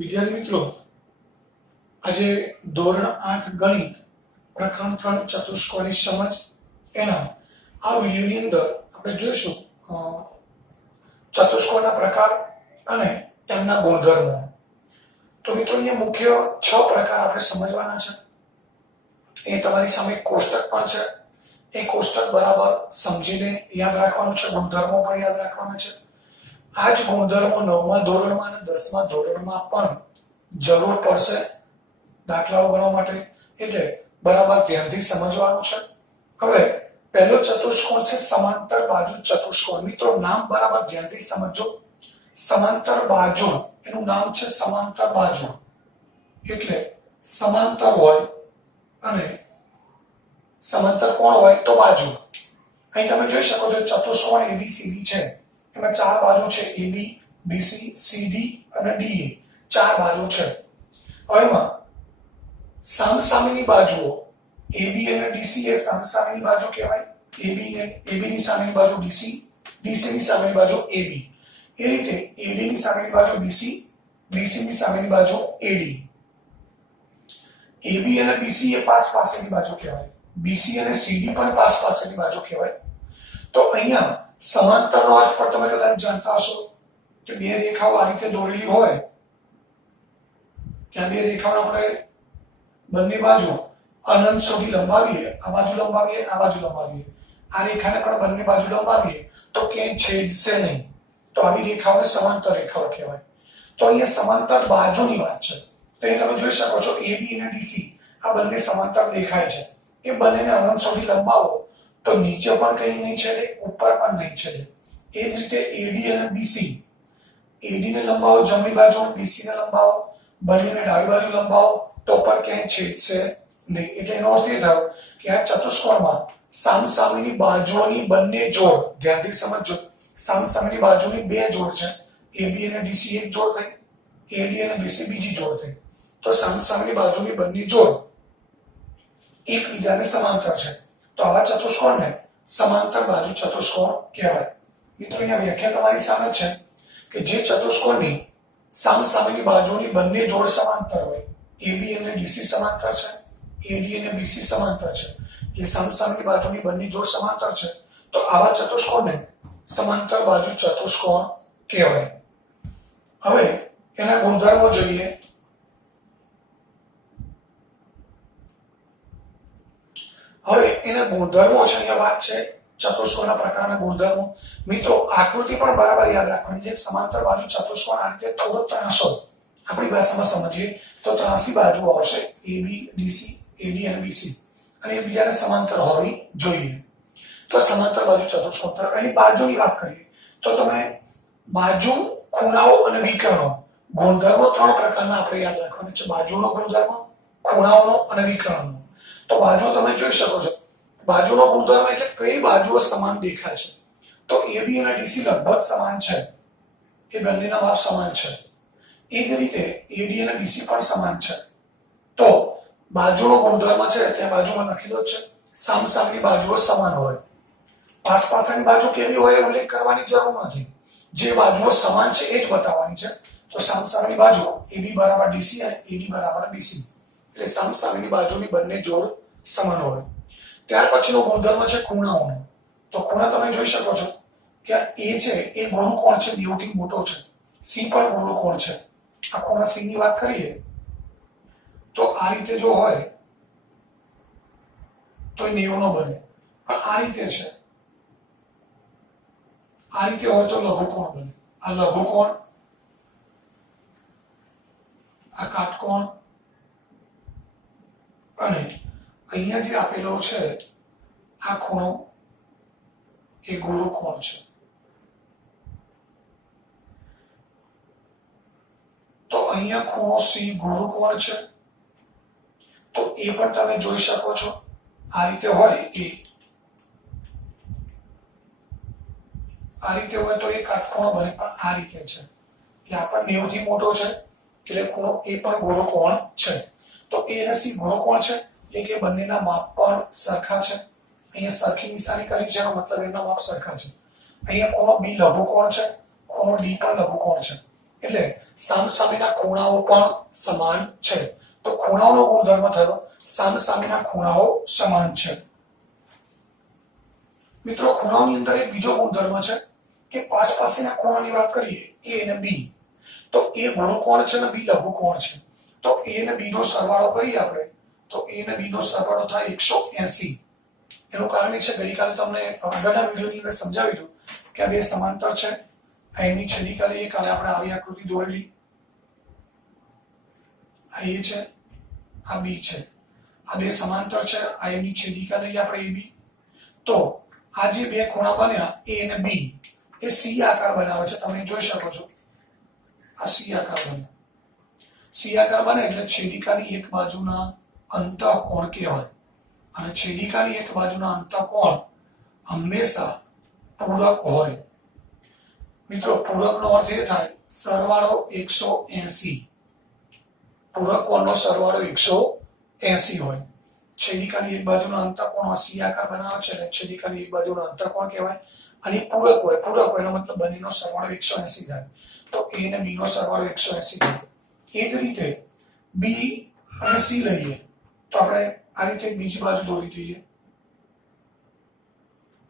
વિદ્યાર્થી મિત્રો, આજે ધોરણ 8 ગણિત પ્રકરણ 3 ચતુષ્કોણની સમજ એના આ વિડિયોની અંદર આપણે જોઈશું ચતુષ્કોણના પ્રકાર અને તેમના ગુણધર્મો. તો મિત્રો અહીંયા મુખ્ય 6 પ્રકાર આપણે સમજવાના છે. એ તમારી સામે કોષ્ટક પણ છે. એ કોષ્ટક બરાબર સમજીને યાદ રાખવાનું છે. ગુણધર્મો પણ યાદ રાખવાના છે. આ જ ગુણધર્મો 9મા ધોરણમાં અને 10મા ધોરણમાં પણ જરૂર પડશે દાખલાઓ ગણવા માટે, એટલે બરાબર ધ્યાનથી સમજવાનું છે. હવે પહેલો ચતુષ્કોણ છે સમાંતર બાજુ ચતુષ્કોણ. મિત્રો નામ બરાબર ધ્યાનથી સમજો. સમાંતર બાજુ એનું નામ છે સમાંતર બાજુ, એટલે સમાંતર હોય અને સમાંતર કોણ હોય તો બાજુ. અહીં તમે જોઈ શકો છો ચતુષ્કોણ ABCD છે, એમાં 4 બાજુ છે, AB, BC, CD અને DA. 4 બાજુ છે. હવે એમાં સામસામેની બાજુઓ AB અને DC એ સામસામેની બાજુ કહેવાય. AB ની સામેની બાજુ DC, DC ની સામેની બાજુ AB. એ રીતે AB ની સામેની બાજુ BC, BC ની સામેની બાજુ AD. AB અને BC એ પાસેની બાજુ કહેવાય. BC અને CD પણ પાસેની બાજુ કહેવાય. તો અહીંયા સમાંતરનો અર્થ પણ તમે કદાચ જાણતા હશો કે બે રેખાઓ આ રીતે દોરેલી હોય, ત્યાં બે રેખાઓ આપણે બંને બાજુ અનંત સુધી લંબાવીએ, આ બાજુ લંબાવીએ, આ બાજુ લંબાવીએ, આ રેખાને પણ બંને બાજુ લંબાવીએ તો ક્યાંય છેદશે નહીં. તો આવી રેખાઓને સમાંતર રેખાઓ કહેવાય. તો અહીંયા સમાંતર બાજુની વાત છે. તો એ તમે જોઈ શકો છો AB અને DC આ બંને સમાંતર દેખાય છે. એ બંનેને અનંત સુધી લંબાવો તો નીચે પણ કંઈ નહીં છેદે, ઉપર પણ નહીં છેદે. એ જ રીતે AD અને BC, AD ને લંબાવો જમણી બાજુ, BC ને લંબાવો, બંનેને ડાબી બાજુ લંબાવો તો પણ ક્યાંય છેદશે નહીં. એટલે એનો અર્થ એ થયો કે આ ચતુષ્કોણમાં સામસામેની બાજુઓની બંને જોડ, ધ્યાનથી સમજજો, સામસામેની બાજુની બે જોડ છે. AB અને DC એક જોડ થઈ, AD અને BC બીજી જોડ થઈ. તો સામસામેની બાજુની બંને જોડ એકબીજાને સમાંતર છે. તો આવા ચતુષ્કોણને સમાંતર બાજુ ચતુષ્કોણ કહેવાય. મિત્રો અહીંયા વ્યાખ્યા તમારી સામે છે કે જે ચતુષ્કોણની સામસામેની બાજુની બંને જોડ સમાંતર હોય, AB અને DC સમાંતર છે, AD અને BC સમાંતર છે, એ સામસામેની બાજુની બંને જોડ સમાંતર છે, તો આવા ચતુષ્કોણને સમાંતર બાજુ ચતુષ્કોણ કહેવાય. હવે એના ગુણધર્મો જોઈએ. હવે એના ગુણધર્મો છે, અહીંયા વાત છે ચતુષ્કોણના પ્રકારના ગુણધર્મો. મિત્રો આકૃતિ પણ બરાબર યાદ રાખવાની છે. સમાંતર બાજુ ચતુષ્કોણ આ રીતે થોડો ત્રાંસો, આપણી ભાષામાં સમજીએ તો ત્રાંસી બાજુ આવશે, AB, DC, AD અને BC, અને એ બીજાને સમાંતર હોવી જોઈએ. તો સમાંતર બાજુ ચતુષ્કોણ તરફ એની બાજુની વાત કરીએ તો તમે બાજુ, ખૂણાઓ અને વિકર્ણો, ગુણધર્મો 3 પ્રકારના આપણે યાદ રાખવાના છે. બાજુનો ગુણધર્મ, ખૂણાઓનો અને વિકર્ણનો. તો બાજુ તમે જોઈ શકો છો, બાજુનો ગુણધર્મ એટલે કઈ બાજુઓ સમાન દેખાય છે. તો AB અને DC લગભગ સમાન છે, એ બંનેના માપ સમાન છે. એ જ રીતે AD અને BC પણ સમાન છે. તો બાજુનો ગુણધર્મ છે ત્યાં બાજુમાં લખેલો છે સામસામેની બાજુઓ સમાન હોય. પાસપાસની બાજુ કેવી હોય એ ઉલ્લેખ કરવાની જરૂર નથી. જે બાજુઓ સમાન છે એ જ બતાવવાની છે. તો સામસામેની બાજુ AB બરાબર DC અને AD બરાબર BC, એટલે સામસામેની બાજુની બંને જોડ સમાન હોય. ત્યાર પછીનો ગુણધર્મ છે ખૂણાઓનો. તો ખૂણા તમે જોઈ શકો છો કે આ A છે એ ગુરુકોણ છે, બેવથી મોટો છે. C પણ ગુરુકોણ છે. આ ખૂણા C ની વાત કરીએ તો આ રીતે જો હોય તો 90 નો બને, પણ આ રીતે છે, આ રીતે હોય તો લઘુકોણ બને. આ લઘુકોણ, આ કાટકોણ, અને અહીંયા જે આપેલો છે આ ખૂણો એ ગુરુકોણ છે. તો અહીંયા ખૂણો C ગુરુકોણ છે. તો એ પણ તમે જોઈ શકો છો આ રીતે હોય. આ રીતે હોય તો એ કાટકોણ બને, પણ આ રીતે છે કે આ પણ 90 થી મોટો છે, એટલે ખૂણો એ પણ ગુરુકોણ છે. તો A અને C ગુરુકોણ છે, એટલે કે બંનેના માપ પણ સરખા છે. અહીંયા સરખી નિશાની કરી છે, એનો મતલબ એના માપ સરખા છે. અહીંયા ખૂણો B લઘુકોણ છે, ખૂણો D પણ લઘુકોણ છે. એટલે સામસામેના ખૂણાઓ પણ સમાન છે. તો ખૂણાઓનો ગુણધર્મ થયો સામસામેના ખૂણાઓ સમાન છે. મિત્રો ખૂણાઓની અંદર એક બીજો ગુણધર્મ છે કે પાસપાસીના ખૂણાની વાત કરીએ એ અને બી, તો એ ગુણકોણ છે અને બી લઘુકોણ છે. તો એ અને બી નો સરવાળો કરીએ આપણે, તો એ અને બી નો સરવાળો થાય 180. એનું કારણ એ છે ગઈકાલે તમને આગળના વિડીયોની અંદર સમજાવી દઉં કે આ બે સમાંતર છે. આ એની છેદિકા લઈએ, કાલે આપણે આવી આકૃતિ દોરેલી. આ એ છે, આ બી છે, આ બે સમાંતર છે. આ એની છેદિકા લઈએ આપણે એ બી. તો આ જે બે ખૂણા બન્યા એ અને બી એ સી આકાર બનાવે છે. તમે જોઈ શકો છો આ સી આકાર બને. સી આકાર બને એટલે છેદિકાની એક બાજુના અંતઃકોણ કહેવાય, અને છેદિકાની એક બાજુના અંતઃકોણ હંમેશા પૂરક હોય. મિત્રો પૂરકનો અર્થ એ થાય સરવાળો 180. પૂરક કોણનો સરવાળો 180 હોય. છેદિકાની એક બાજુના અંતઃકોણ સી આકાર બનાવે છે એટલે છેદિકાની એક બાજુનો અંતઃકોણ કહેવાય. અને પૂરક હોય, પૂરક હોય એનો મતલબ બંનેનો સરવાળો 180 થાય. તો a અને b નો સરવાળો 180 થાય. એ જ રીતે b અને c લઈએ તો આપણે આ રીતે બીજી બાજુ દોરી દઈએ.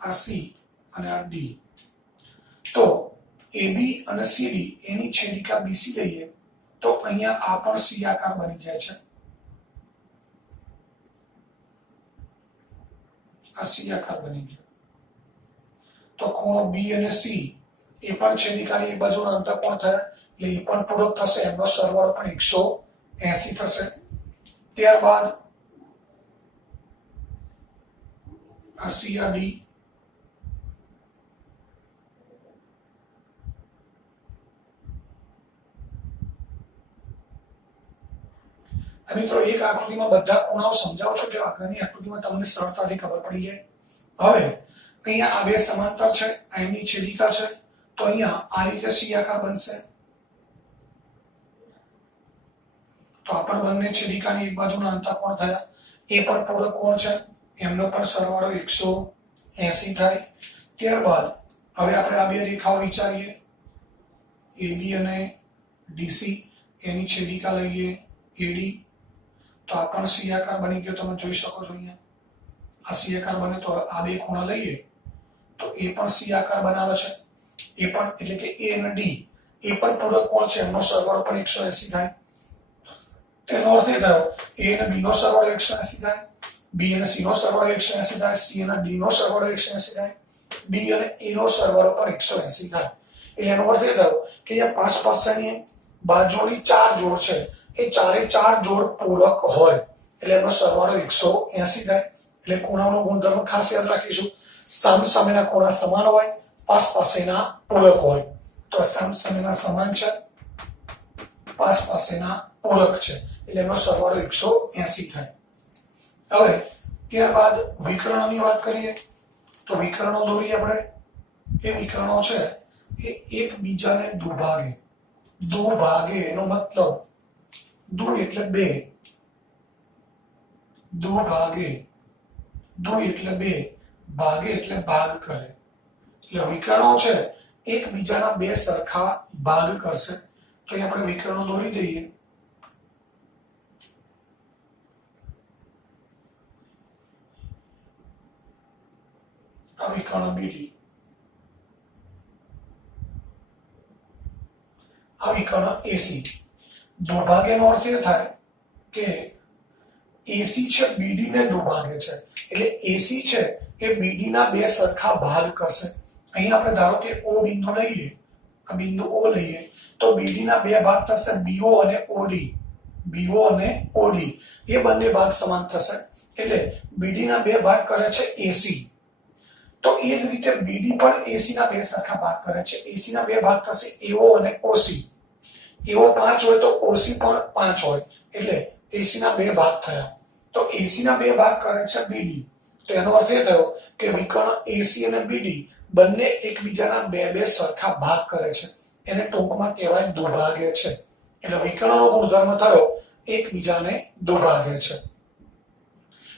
આ c અને આ d. તો ab અને cd એની છેદિકા bc લઈએ તો અહીંયા આ પણ સી આકાર બની જાય છે. આ સી આકાર બની ગયો. તો ખૂણો બી અને સી એ પણ છેદિકાની એક બાજુના અંતઃકોણ થયા એટલે એ પણ પૂરક થશે. એમનો સરવાળો પણ 180 થશે. ત્યારબાદ આ સી આ ડી, મિત્રો એક આકૃતિમાં બધા ખૂણાઓ સમજાવું છું કે આગળની આકૃતિમાં તમને સરળતાથી ખબર પડી જાય. હવે અહીંયા આ બે સમાંતર છે, આ એમની છેદિકા છે, તો અહીંયા આ રીતે સી આકાર બનશે. તો આ પણ બંને છેદિકાની એક બાજુના અંતઃકોણ થયા. એ પણ પૂરક કોણ છે, એમનો પણ સરવાળો 180 થાય. ત્યારબાદ હવે આપણે આ બે રેખાઓ વિચારીએ. AB અને DC એની છેદિકા લઈએ AD. તો આ પણ સી આકાર બની ગયો. તમે જોઈ શકો છો અહીંયા આ સી આકાર બને. તો આ બે ખૂણા લઈએ તો એ પણ સી આકાર બનાવે છે. એ પણ એટલે કે A અને D એ પણ પૂરક કોણ છે, એમનો સરવાળો પણ 180 થાય. તેનો અર્થ એ થયો A અને B નો સરવાળો 180 થાય, B અને C નો સરવાળો 180 થાય, C અને D નો સરવાળો 180 થાય, D અને A નો સરવાળો પણ 180 થાય. એનો અર્થ એ થયો કે અહીંયા પાસપાસની બાજુની ચાર જોડ છે, એ ચારે ચાર જોડ પૂરક હોય એટલે એનો સરવાળો 180 થાય. એટલે ખૂણાઓનો ગુણધર્મ ખાસ યાદ રાખીશું. સામસામેના ખૂણા સમાન હોય, પાસપાસેના પૂરક હોય. તો સામસામેના સમાન છે, પાસપાસેના પૂરક છે એટલે એનો સરવાળો 180 થાય. હવે ત્યારબાદ વિકર્ણની વાત કરીએ તો વિકર્ણો દોરીએ આપણે. એ વિકર્ણો છે એ એકબીજાને દુભાગે. દુભાગે એનો મતલબ દુ એટલે બે, દુ ભાગે, દુ એટલે બે, ભાગે એટલે ભાગ કરે. એટલે વિકર્ણો છે એકબીજાના બે સરખા ભાગ કરશે. તો અહીં આપણે વિકર્ણો દોરી દઈએ. આ વિકર્ણ બીડી, આ વિકર્ણ એસી. દુભાગેનો અર્થ એ થાય કે એસી છે બીડી ને દુભાગે છે. એટલે એસી છે એ બીડી ના બે સરખા ભાગ કરશે. અહીં આપણે ધારો કે ઓ બિંદુ લઈએ, આ બિંદુ ઓ લઈએ તો બીડી ના બે ભાગ થશે બીઓ અને ઓડી. બીઓ અને ઓડી એ બંને ભાગ સમાન થશે એટલે બીડી ના બે ભાગ કરે છે એસી. તો એ જ રીતે બીડી પણ એસી ના બે સરખા ભાગ કરે છે. એસી ના બે ભાગ થશે એઓ અને ઓસી. એઓ 5 હોય તો ઓસી પણ 5 હોય એટલે એસી ના બે ભાગ થયા. તો એસી ના બે ભાગ કરે છે બીડી. તો એનો અર્થ એ થયો કે વિકર્ણ એસી અને બીડી બંને એકબીજાના બે બે સરખા ભાગ કરે છે. એને ટૂંકમાં કહેવાય દુભાગે છે. એટલે વિકર્ણનો ગુણધર્મ થયો એકબીજાને દુભાગે છે.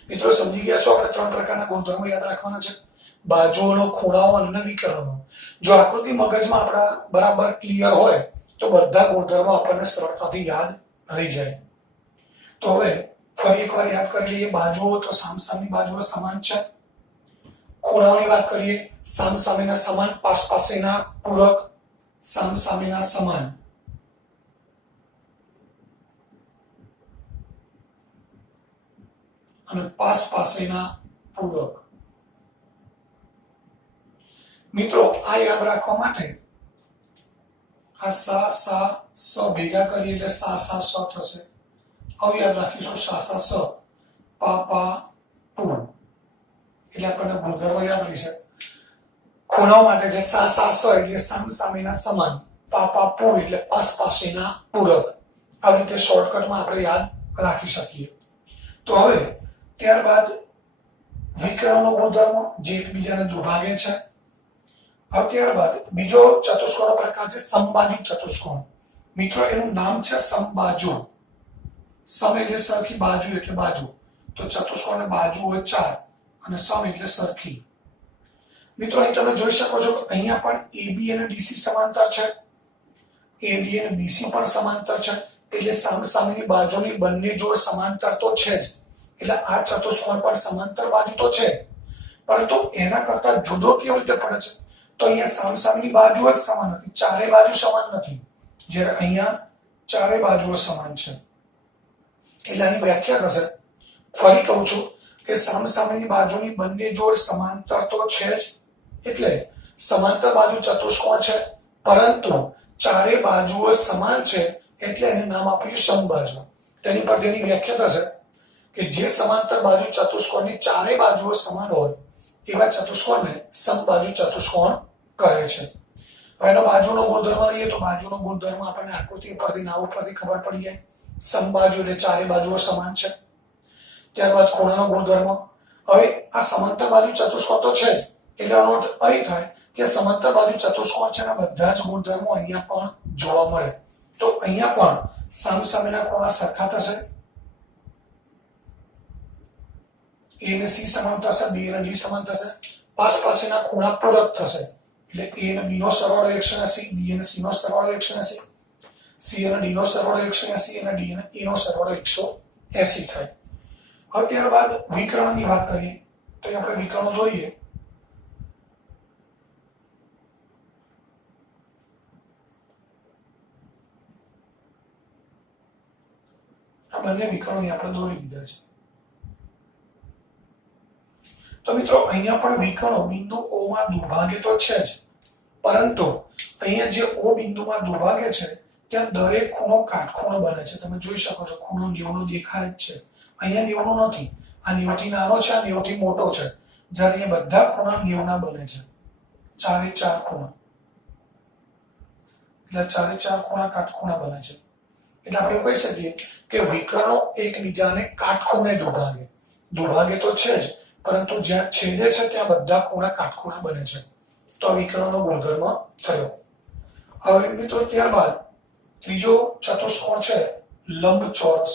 મિત્રો સમજી ગયા છો? આપણે 3 પ્રકારના ગુણધર્મો યાદ રાખવાના છે: બાજુઓનો, ખૂણાઓ અને વિકર્ણો. જો આકૃતિ મગજમાં આપણા બરાબર ક્લિયર હોય તો બધા ગુણધર્મો આપણને સરળતાથી યાદ રહી જાય. તો હવે ફરી એકવાર યાદ કરી લઈએ. બાજુઓ તો સામસામી બાજુઓ સમાન છે. ખૂણાઓની વાત કરીએ, સામસામેના સમાન, પાસ પાસેના પૂરક, સામસામેના સમાન. અને પાસ પાસેના પૂરક. મિત્રો આ યાદ રાખવા માટે આ સા સા સ ભેગા કરીએ એટલે સા સા સ થશે. હવે યાદ રાખીશું સા સા સ, પા પા પૂ, એટલે આપણને ગુણધર્મ યાદ રહેશે. ખૂણાઓ માટે છે સા સા સ એટલે સામસામેના સમાન, પા પા પૂ એટલે પાસ પાસેના પૂરક. આવી રીતે શોર્ટકટમાં આપણે યાદ રાખી શકીએ. તો હવે ત્યારબાદ વિકર્ણનો ગુણધર્મ જે એકબીજાને દુભાગે છે. હવે ત્યારબાદ બીજો ચતુષ્કોણનો પ્રકાર છે સમબાજુ ચતુષ્કોણ. મિત્રો એનું નામ છે સમબાજુ. સમ એટલે સરખી, બાજુ એટલે બાજુ. તો ચતુષ્કોણની બાજુ હોય 4 અને સમ એટલે સરખી. મિત્રો અહીં તમે જોઈ શકો છો કે અહીંયા પણ AB અને DC સમાંતર છે. AB અને BC પણ સમાંતર છે. એટલે સામસામેની બાજુની બંને જોડ સમાંતર તો છે જ. એટલે આ ચતુષ્કોણ પર સમાંતર બાજુ તો છે, પરંતુ એના કરતા જુદો કેવી રીતે પડે છે? તો અહીંયા સામસામેની બાજુ જ સમાન નથી, ચારે બાજુ સમાન નથી, જ્યારે અહીંયા ચારે બાજુઓ સમાન છે. એટલે આની વ્યાખ્યા થશે, ફરી કહું છું કે સામસામેની બાજુની બંને જોડ સમાંતર તો છે જ, એટલે સમાંતર બાજુ ચતુષ્કોણ છે, પરંતુ ચારે બાજુઓ સમાન છે, એટલે એને નામ આપ્યું સમબાજુ. તેની પર તેની વ્યાખ્યા થશે કે જે સમાંતર બાજુ ચતુષ્કોણની ચારે બાજુઓ સમાન હોય એવા ચતુષ્કોણને સમબાજુ ચતુષ્કોણ કહે છે. હવે એનો બાજુનો ગુણધર્મ લઈએ તો બાજુનો ગુણધર્મ આપણને આકૃતિ પરથી, નામ પરથી ખબર પડી જાય. સમબાજુ એટલે ચારે બાજુઓ સમાન છે. ત્યારબાદ ખૂણાનો ગુણધર્મ. હવે આ સમાંતર બાજુ ચતુષ્કોણ તો છે જ, એટલે આનો અર્થ અહીં થાય કે સમાંતર બાજુ ચતુષ્કોણ છે એના બધા જ ગુણધર્મો અહીંયા પણ જોવા મળે. તો અહીંયા પણ સામસામેના ખૂણા સરખા થશે. A અને C સમાન થશે, B અને D સમાન થશે. પાસ પાસેના ખૂણા પૂરક થશે. એટલે A અને B નો સરવાળો 180, B અને C નો સરવાળો 180, C અને D નો સરવાળો 180 અને D અને E નો સરવાળો 180 થાય. હવે ત્યારબાદ વિકર્ણની વાત કરીએ તો આપણે વિકર્ણો દોરીએ. આ બંને વિકર્ણો આપણે દોરી દીધા છે. તો મિત્રો અહીંયા પણ વિકર્ણો બિંદુ O માં દુભાગે તો છે જ, પરંતુ અહીંયા જે O બિંદુમાં દુભાગે છે ત્યાં દરેક ખૂણો કાટખૂણો બને છે. તમે જોઈ શકો છો ખૂણો 90 દેખાય જ છે. અહીંયા 90 નથી, આ 90 થી નાનો છે, આ 90 થી મોટો છે. જ્યારે અહીંયા બધા ખૂણા 90 ના બને છે, ચારે ચાર ખૂણા. એટલે ચારે ચાર ખૂણા કાટખૂણા બને છે. એટલે આપણે કહી શકીએ કે વિકર્ણો એકબીજાને કાટખૂણે દુભાગે. દુભાગે તો છે જ, પરંતુ જ્યાં છેદે છે ત્યાં બધા ખૂણા કાટખૂણા બને છે. તો આ વિકર્ણનો ગુણધર્મ થયો. હવે મિત્રો ત્યારબાદ ત્રીજો ચતુષ્કોણ છે લંબચોરસ.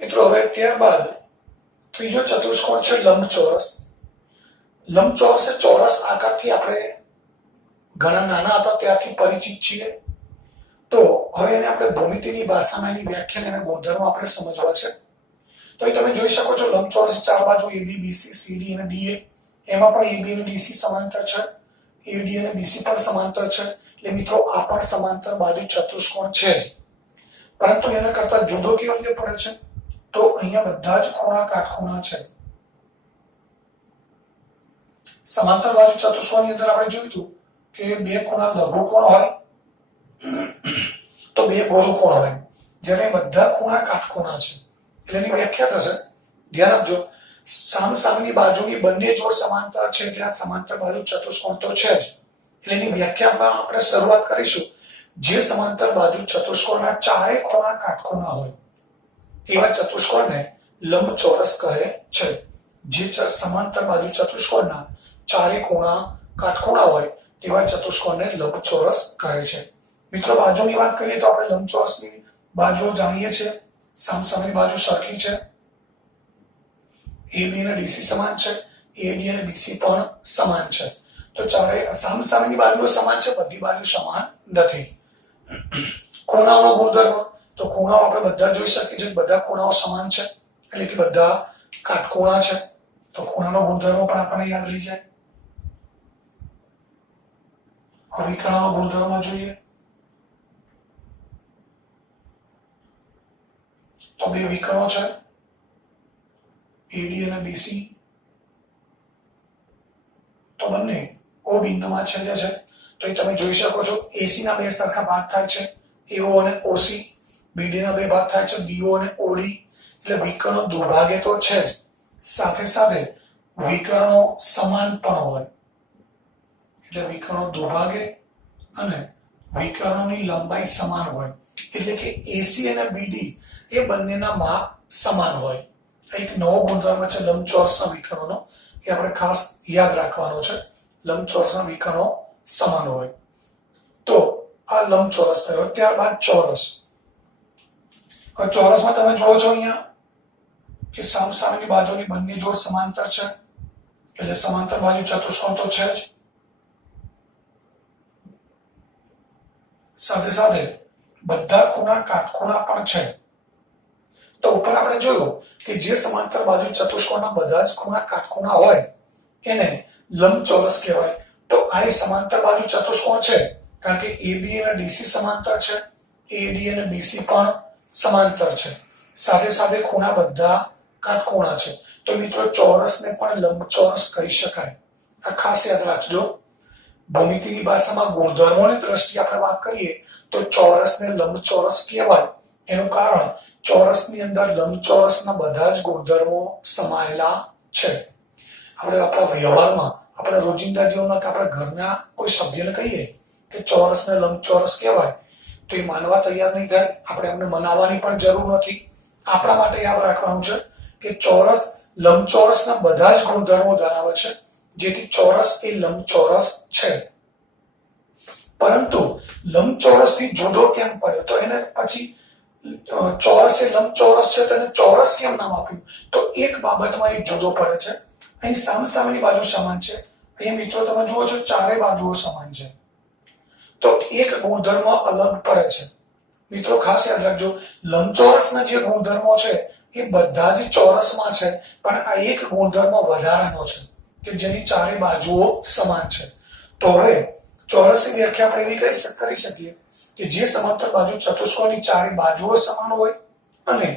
મિત્રો હવે ત્યારબાદ ત્રીજો ચતુષ્કોણ છે લંબચોરસ. લંબચોરસ એ ચોરસ આકારથી આપણે ઘણા નાના હતા ત્યારથી પરિચિત છીએ. તો હવે એને આપણે ભૂમિતિની ભાષામાં એની વ્યાખ્યા અને ગુણધર્મો આપણે સમજવા છે. તો અહીં તમે જોઈ શકો છો લંબચોરસ ચાર બાજુ AB, BC, CD અને DA. એમાં પણ AB અને DC સમાંતર છે, AD અને BC પણ સમાંતર છે. એટલે મિત્રો આ પણ સમાંતર બાજુ ચતુષ્કોણ છે જ, પરંતુ એના કરતા જુદો કેવી રીતે પડે છે? તો અહીંયા બધા જ ખૂણા કાટખૂણા છે. સમાંતર બાજુ ચતુષ્કોણની અંદર આપણે જોયું હતું કે બે ખૂણા લઘુકોણ હોય તો બે ગુરુકોણ હોય, જ્યારે બધા ખૂણા કાટખૂણા છે. એટલે એની વ્યાખ્યા થશે, ધ્યાન આપજો, સામસામેની બાજુની બંને જોડ સમાંતર છે ત્યાં સમાંતર બાજુ ચતુષ્કોણ તો છે જ. એટલે એની વ્યાખ્યામાં આપણે શરૂઆત કરીશું. જે સમાંતર બાજુ ચતુષ્કોણના ચારે ખૂણા કાટખૂણા હોય એવા ચતુષ્કોણને લંબચોરસ કહે છે. જે સમાંતર બાજુ ચતુષ્કોણના ચારે ખૂણા કાટખૂણા હોય તેવા ચતુષ્કોણને લંબચોરસ કહે છે. મિત્રો બાજુની વાત કરીએ તો આપણે લંબચોરસની બાજુઓ જાણીએ છીએ. સામસામેની બાજુ સરખી છે. AB અને DC સમાન છે. AB અને BC પણ સમાન છે. તો ચારે સામસામેની બાજુઓ સમાન છે, બધી બાજુ સમાન નથી. ખૂણાઓનો ગુણધર્મ, તો ખૂણાઓ આપણે બધા જોઈ શકીએ છીએ, બધા ખૂણાઓ સમાન છે, એટલે કે બધા કાટખૂણા છે. તો ખૂણાનો ગુણધર્મ પણ આપણને યાદ રહી જાય. વિકર્ણનો ગુણધર્મ જોઈએ તો બે વિકર્ણો છે, AD અને BC. તો બંને O બિંદુમાં છેદે છે. તો એ તમે જોઈ શકો છો, AC ના બે સરખા ભાગ થાય છે, AO અને OC. BD ના બે ભાગ થાય છે, BO અને OD. એટલે વિકર્ણો દુભાગે તો છે જ, સાથે સાથે વિકર્ણો સમાન પણ હોય. એટલે વિકર્ણો દુભાગે અને વિકર્ણોની લંબાઈ સમાન હોય. એટલે કે AC અને BD એ બંનેના માપ સમાન હોય. એક નવો ગુણધર્મ છે લંબચોરસના વિકર્ણોનો, એ આપણે ખાસ યાદ રાખવાનો છે. લંબચોરસના વિકર્ણો સમાન હોય. તો આ લંબચોરસ થયો. ત્યારબાદ ચોરસ. હવે ચોરસમાં તમે જોવો છો અહીંયા કે સામસામેની બાજુની બંને જોડ સમાંતર છે, એટલે સમાંતર બાજુ ચતુષ્કોણ તો છે જ, સાથે સાથે બધા ખૂણા કાટખૂણા પણ છે. તો ઉપર આપણે જોયું કે જે સમાંતર બાજુ ચતુષ્કોણના બધા જ ખૂણા કાટખૂણા હોય એને લંબચોરસ કહેવાય. તો આ સમાંતર બાજુ ચતુષ્કોણ છે, કારણ કે AB અને DC સમાંતર છે, AD અને BC પણ સમાંતર છે, સાથે સાથે ખૂણા બધા કાટખૂણા છે. તો મિત્રો ચોરસને પણ લંબચોરસ કહી શકાય. આ ખાસ યાદ રાખજો. ભૂમિતિની ભાષામાં ગુણધર્મોની દ્રષ્ટિએ આપણે વાત કરીએ તો ચોરસને લંબચોરસ કહેવાય. એનું કારણ ચોરસની અંદર લંબચોરસના બધા જ ગુણધર્મો સમાયેલા છે. આપણે આપણા વ્યવહારમાં, આપણા રોજિંદા જીવનમાં કે આપણા ઘરના કોઈ સભ્યને કહીએ કે ચોરસને લંબચોરસ કહેવાય તો એ માનવા તૈયાર નહીં થાય. આપણે એમને મનાવવાની પણ જરૂર નથી. આપણા માટે યાદ રાખવાનું છે કે ચોરસ લંબચોરસના બધા જ ગુણધર્મો ધરાવે છે, જેથી ચોરસ એ લંબચોરસ છે. પરંતુ લંબચોરસથી જુદો કેમ પડ્યો? તો એને પછી ચોરસ એ લંબચોરસ છે, તેને ચોરસ કેમ નામ આપ્યું? તો એક બાબતમાં એ જુદો પડે છે. અહીં સામસામેની બાજુ સમાન છે. અહીં મિત્રો તમે જુઓ છો ચારે બાજુઓ સમાન છે. તો એક ગુણધર્મ અલગ પડે છે. મિત્રો ખાસ યાદ રાખજો, લંબચોરસના જે ગુણધર્મો છે એ બધા જ ચોરસમાં છે, પણ આ એક ગુણધર્મ વધારાનો છે કે જેની ચારે બાજુઓ સમાન છે. તો હવે ચોરસની વ્યાખ્યા આપણે એવી કરી શકીએ કે જે સમાંતર બાજુ ચતુષ્કોણની ચારે બાજુઓ સમાન હોય અને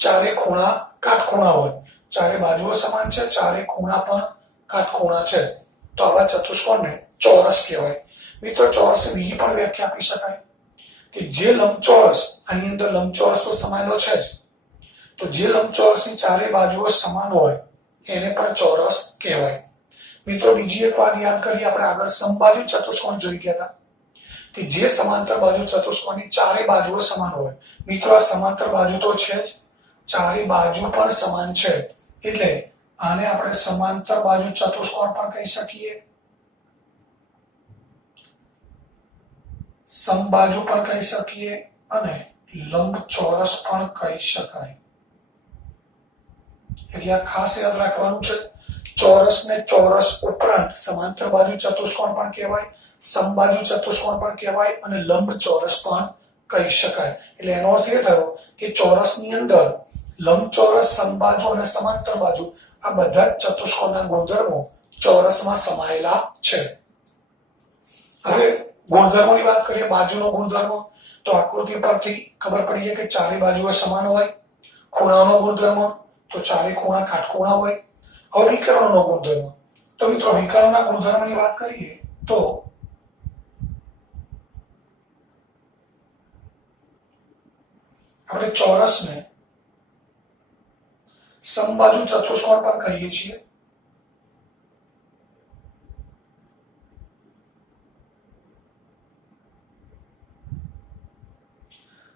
ચારે ખૂણા કાટખૂણા હોય. ચારે બાજુઓ સમાન છે, ચારે ખૂણા પણ કાટખૂણા છે. તો આવા ચતુષ્કોણને ચોરસ કહેવાય. મિત્રો ચોરસની બીજી પણ વ્યાખ્યા આપી શકાય કે જે લંબચોરસ, આની અંદર લંબચોરસ તો સમાયેલો છે જ, તો જે લંબચોરસની ચારે બાજુઓ સમાન હોય એને પણ ચોરસ કહેવાય. મિત્રો બીજી એક વાત યાદ કરીએ, આપણે આગળ સમબાજુ ચતુષ્કોણ જોઈ ગયા હતા કે જે સમાંતર બાજુ ચતુષ્કોણની ચારે બાજુઓ સમાન હોય. મિત્રો આ સમાંતર બાજુ તો છે જ, ચારે બાજુ પણ સમાન છે, એટલે આને આપણે સમાંતર બાજુ ચતુષ્કોણ પણ કહી શકીએ, સમબાજુ પણ કહી શકીએ અને લંબચોરસ પણ કહી શકાય. એટલે આ ખાસ યાદ રાખવાનું છે. ચોરસને ચોરસ ઉપરાંત સમાંતર બાજુ ચતુષ્કોણ પણ કહેવાય, સમબાજુ ચતુષ્કોણ પણ કહેવાય અને લંબચોરસ પણ કહી શકાય. એટલે એનો અર્થ એ થયો કે ચોરસની અંદર લંબચોરસ, સમબાજુ અને સમાંતર બાજુ આ બધા જ ચતુષ્કોણના ગુણધર્મો ચોરસમાં સમાયેલા છે. હવે ગુણધર્મોની વાત કરીએ, બાજુનો ગુણધર્મ, તો આકૃતિ પરથી ખબર પડી જાય કે ચારે બાજુઓ સમાન હોય. ખૂણાનો ગુણધર્મ, તો ચારે ખૂણા કાટખૂણા હોય. હવે વિકર્ણનો ગુણધર્મ, તો મિત્રો વિકર્ણના ગુણધર્મની વાત કરીએ તો આપણે ચોરસને સમબાજુ ચતુષ્કોણ પણ કહીએ છીએ.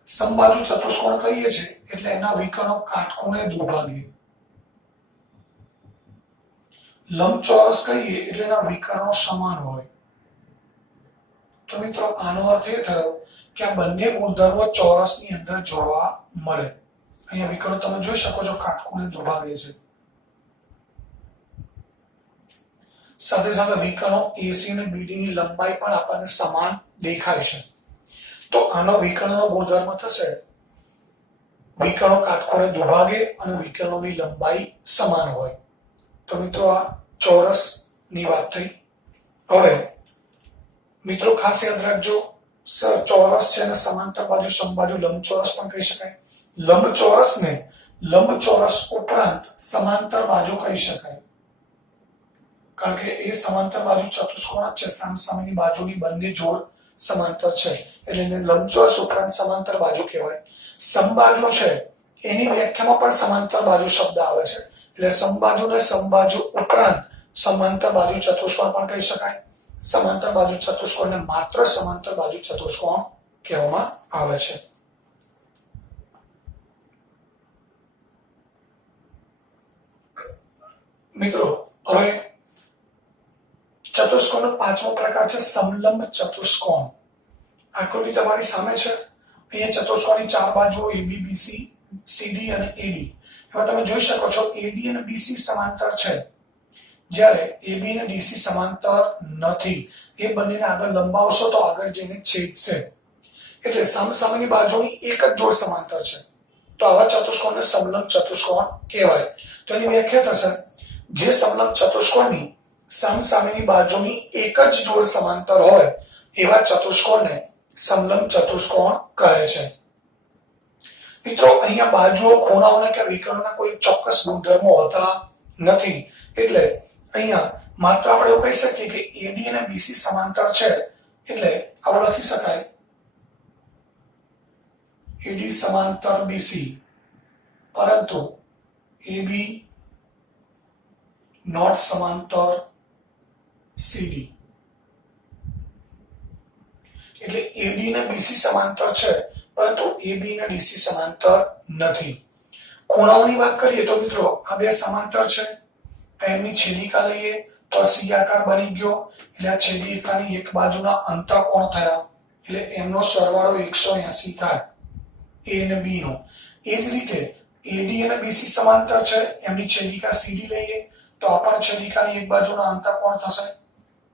સમબાજુ ચતુષ્કોણ કહીએ છીએ એટલે એના વિકર્ણો કાટખૂણે દુભાગે. લંબચોરસ કહીએ એટલે એના વિકર્ણો સમાન હોય. તો મિત્રો આનો અર્થ એ થયો કે આ બંને ગુણધર્મો ચોરસની અંદર જોવા મળે. અહીંયા વિકર્ણો તમે જોઈ શકો છો કાટખૂણે દુભાગે છે. સાથે સાથે વિકર્ણો AC અને BD ની લંબાઈ પણ આપણને સમાન દેખાય છે. તો આનો વિકર્ણનો ગુણધર્મ થશે વિકર્ણો કાટખૂણે દુભાગે અને વિકર્ણોની લંબાઈ સમાન હોય. તો મિત્રો આ ચોરસ ની વાત થઈ. હવે મિત્રો ખાસ યાદ રાખજો ચોરસ છે અને સમાંતર બાજુ સમબાજુ લંબચોરસ પણ કહી શકાય. લંબચોરસને લંબચોરસ ઉપરાંત સમાંતર બાજુ કહી શકાય, કારણ કે એ સમાંતર બાજુ ચતુષ્કોણ છે. સામસામેની બાજુની બંને જોડ સમાંતર છે એટલે એને લંબચોરસ ઉપરાંત સમાંતર બાજુ કહેવાય. સમબાજુ છે એની વ્યાખ્યામાં પણ સમાંતર બાજુ શબ્દ આવે છે એટલે સમબાજુને સમબાજુ ઉપરાંત સમાંતર બાજુ ચતુષ્કોણ પણ કહી શકાય. સમાંતર બાજુ ચતુષ્કોણને માત્ર સમાંતર બાજુ ચતુષ્કોણ કહેવામાં આવે છે. મિત્રો હવે ચતુષ્કોણનો પાંચમો પ્રકાર છે સમલંબ ચતુષ્કોણ. આકૃતિ તમારી સામે છે. અહીંયા ચતુષ્કોણની ચાર બાજુઓ AB, BC, CD અને AD. એમાં તમે જોઈ શકો છો AD અને BC સમાંતર છે, જ્યારે AB અને DC સમાંતર નથી. એ બંનેને આગળ લંબાવશો તો આગળ જઈને છેદશે, એટલે સામસામેની બાજુની એક જ જોડ સમાંતર છે. તો આવા ચતુષ્કોણને સમલંબ ચતુષ્કોણ કહેવાય. તો એની વ્યાખ્યા થશે જે સમલંબ ચતુષ્કોણની સામસામેની બાજુની એક જ જોડ સમાંતર હોય એવા ચતુષ્કોણને સમલંબ ચતુષ્કોણ કહે છે. મિત્રો અહીંયા બાજુઓ, ખૂણાઓના કે વિકર્ણોના કોઈ ચોક્કસ ગુણધર્મો હોતા નથી, એટલે અહીંયા માત્ર આપણે એવું કહી શકીએ કે AD અને BC સમાંતર છે એટલે આવું લખી શકાય AD સમાંતર BC, પરંતુ AB નોટ સમાંતર CD. એટલે AD અને BC સમાંતર છે પરંતુ AB અને DC સમાંતર નથી. ખૂણાઓની વાત કરીએ તો મિત્રો આ બે સમાંતર છે. એમની છેદિકા લઈએ તો C આકાર બની ગયો એટલે આ છેદિકાની એક બાજુના અંતઃકોણ થયા એટલે એમનો સરવાળો 180 થાય A અને B નો. એ જ રીતે AD અને BC સમાંતર છે, એમની છેદિકા CD લઈએ તો આ પણ છેદિકાની એક બાજુના અંતઃકોણ થશે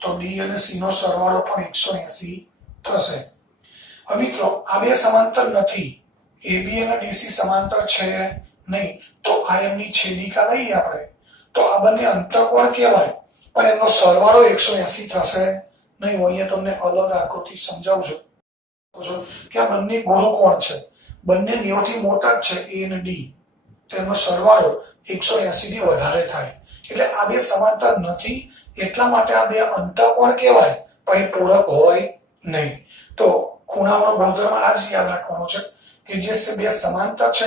તો D અને C નો સરવાળો પણ 180 થશે. હવે મિત્રો આ બે સમાંતર નથી, AB અને DC સમાંતર છે નહીં, તો આ એમની છેદિકા લઈએ આપણે તો આ બંને અંતઃકોણ કહેવાય પણ એમનો સરવાળો 180 થશે નહીં. હું અહીંયા તમને અલગ આકૃતિ સમજાવું છું કે આ બંને ગુરુકોણ છે, બંને 90 થી મોટા જ છે A અને D, તેનો સરવાળો 180 થી વધારે થાય એટલે આ બે સમાંતર નથી. એટલા માટે આ બે અંતઃકોણ કહેવાય પણ એ પૂરક હોય નહીં. તો ખૂણાઓનો ગુણધર્મ આ જ યાદ રાખવાનો છે કે જે બે સમાંતર છે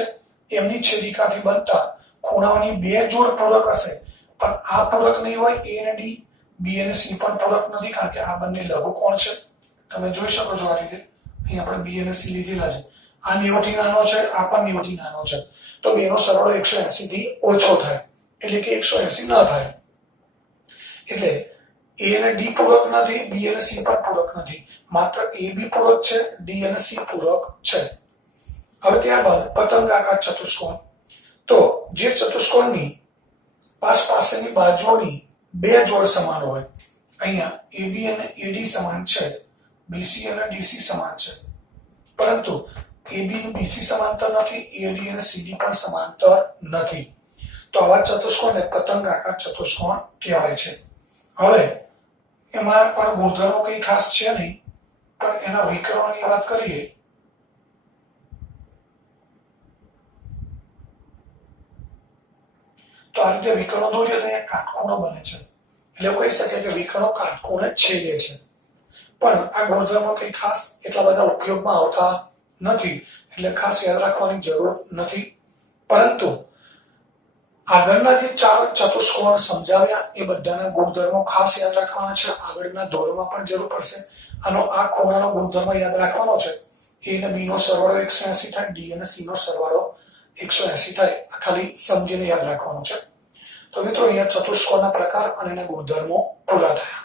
એમની છેદિકાથી બનતા ખૂણાઓની બે જોડ પૂરક હશે, પણ આ પૂરક નહીં હોય. A અને D, B અને C પણ પૂરક નથી, કારણ કે આ બંને લઘુકોણ છે. તમે જોઈ શકો છો આ રીતે અહીં આપણે B અને C લીધેલા છે. આ 90 થી નાનો છે, આ પણ 90 થી નાનો છે, તો બેનો સરવાળો 180 થી ઓછો થાય એટલે કે 180 ન થાય. એટલે A અને D પૂરક નથી, B અને C પણ પૂરક નથી, માત્ર AB પૂરક છે, D અને C પૂરક છે. હવે ત્યારબાદ પતંગાકાર ચતુષ્કોણ. તો જે ચતુષ્કોણની પાસેની બાજુઓની બે જોડ સમાન હોય. અહીંયા AB અને AD સમાન છે, BC અને DC સમાન છે, પરંતુ AB અને BC સમાંતર નથી, AD અને CD પણ સમાંતર નથી. તો આવા ચતુષ્કોણને પતંગાકાર ચતુષ્કોણ કહેવાય છે. હવે એમાં પણ ગુણધર્મો કંઈ ખાસ છે નહીં, પણ એના વિકર્ણોની વાત કરીએ તો આ રીતે વિકર્ણો દોરીએ તો અહીંયા કાટખૂણો બને છે એટલે કહી શકાય કે વિકર્ણો કાટખૂણે છેદે છે. પણ આ ગુણધર્મો કંઈ ખાસ એટલા બધા ઉપયોગમાં આવતા નથી એટલે ખાસ યાદ રાખવાની જરૂર નથી. પરંતુ આગળના જે ચાર ચતુષ્કોણ સમજાવ્યા એ બધાના ગુણધર્મો ખાસ યાદ રાખવાના છે. આગળના ધોરણમાં પણ જરૂર પડશે. આનો આ ખૂણાનો ગુણધર્મ યાદ રાખવાનો છે. A અને B નો સરવાળો 180 થાય, D અને C નો સરવાળો 180 થાય. ખાલી સમજીને યાદ રાખવાનું છે. તો મિત્રો અહીંયા ચતુષ્કોણના પ્રકાર અને એના ગુણધર્મો પૂરા થયા.